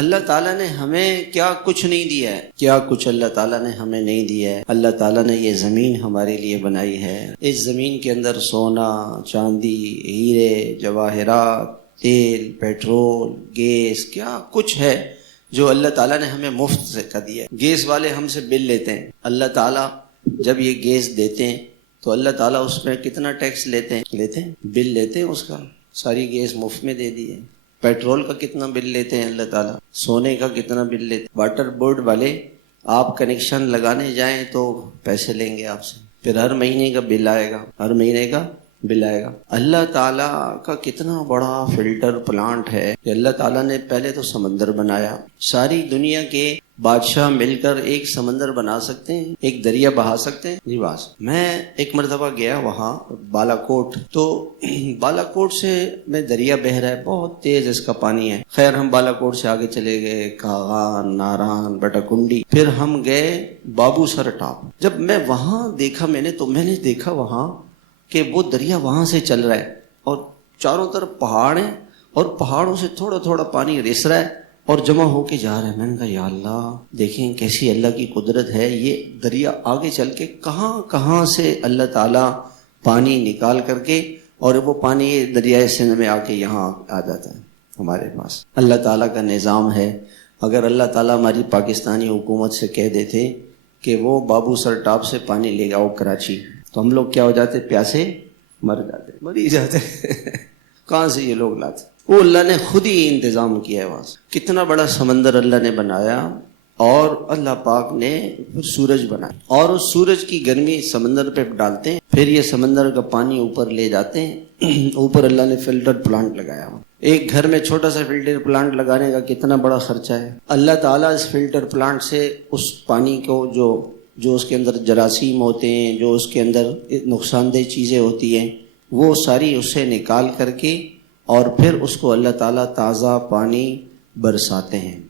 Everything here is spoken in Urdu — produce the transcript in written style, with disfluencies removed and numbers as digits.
اللہ تعالیٰ نے ہمیں کیا کچھ نہیں دیا ہے، کیا کچھ اللہ تعالیٰ نے ہمیں نہیں دیا ہے۔ اللہ تعالیٰ نے یہ زمین ہمارے لیے بنائی ہے، اس زمین کے اندر سونا، چاندی، ہیرے، جواہرات، تیل، پیٹرول، گیس، کیا کچھ ہے جو اللہ تعالیٰ نے ہمیں مفت سے کا دیا ہے۔ گیس والے ہم سے بل لیتے ہیں، اللہ تعالیٰ جب یہ گیس دیتے ہیں تو اللہ تعالیٰ اس میں کتنا ٹیکس لیتے ہیں، بل لیتے ہیں اس کا، ساری گیس مفت میں دے دی ہے۔ پیٹرول کا کتنا بل لیتے ہیں اللہ تعالیٰ، سونے کا کتنا بل لیتے ہیں۔ واٹر بورڈ والے آپ کنیکشن لگانے جائیں تو پیسے لیں گے آپ سے، پھر ہر مہینے کا بل آئے گا، ہر مہینے کا بل آئے گا۔ اللہ تعالیٰ کا کتنا بڑا فلٹر پلانٹ ہے کہ اللہ تعالیٰ نے پہلے تو سمندر بنایا، ساری دنیا کے بادشاہ مل کر ایک سمندر بنا سکتے ہیں، ایک دریا بہا سکتے ہیں؟ نہیں بہا سکتے۔ میں ایک مرتبہ گیا وہاں بالا کوٹ، تو بالا کوٹ سے میں دریا بہہ رہا ہے، بہت تیز اس کا پانی ہے۔ خیر ہم بالا کوٹ سے آگے چلے گئے، کاغان، ناران، بٹاکنڈی، پھر ہم گئے بابو سر ٹاپ۔ جب میں وہاں دیکھا میں نے دیکھا وہاں کہ وہ دریا وہاں سے چل رہا ہے اور چاروں طرف پہاڑ ہیں اور پہاڑوں سے تھوڑا تھوڑا پانی رس رہا ہے اور جمع ہو کے جا رہا ہے۔ میں نے کہا یا اللہ، دیکھیں کیسی اللہ کی قدرت ہے، یہ دریا آگے چل کے کہاں کہاں سے اللہ تعالیٰ پانی نکال کر کے، اور وہ پانی دریائے سندھ میں آ کے یہاں آ جاتا ہے ہمارے پاس۔ اللہ تعالیٰ کا نظام ہے۔ اگر اللہ تعالیٰ ہماری پاکستانی حکومت سے کہہ دیتے کہ وہ بابو سر ٹاپ سے پانی لے آؤ کراچی، تو ہم لوگ کیا ہو جاتے؟ پیاسے مر ہی جاتے۔ کہاں سے یہ لوگ لاتے؟ وہ اللہ نے خود ہی انتظام کیا ہے وہاں سے۔ کتنا بڑا سمندر اللہ نے بنایا، اور اللہ پاک نے سورج بنایا، اور اس سورج کی گرمی سمندر پہ ڈالتے ہیں، پھر یہ سمندر کا پانی اوپر لے جاتے ہیں۔ اوپر اللہ نے فلٹر پلانٹ لگایا ہوا۔ ایک گھر میں چھوٹا سا فلٹر پلانٹ لگانے کا کتنا بڑا خرچہ ہے۔ اللہ تعالیٰ اس فلٹر پلانٹ سے اس پانی کو جو اس کے اندر جراثیم ہوتے ہیں، جو اس کے اندر نقصان دہ چیزیں ہوتی ہیں، وہ ساری اس سے نکال کر کے اور پھر اس کو اللہ تعالیٰ تازہ پانی برساتے ہیں۔